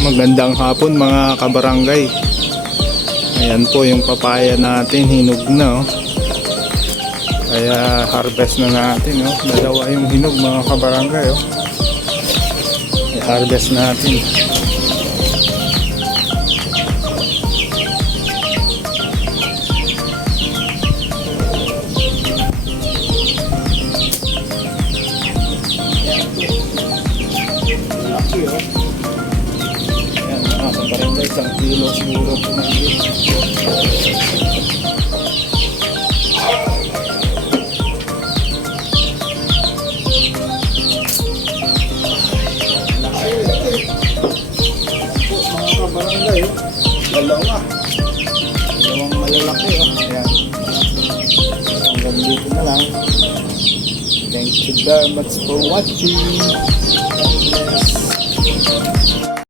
Magandang hapon mga kabarangay. Ayan po yung papaya natin, hinog na oh. Kaya harvest na natin oh. Dalawa yung hinog mga kabarangay oh. I-harvest natin. Laki oh. Isang kilo siguro pumayos. mga kabarangay, oh. dalawa. Dalawang malalaki, oh. Ayan. Hanggang dito na lang. Thank you very much for watching.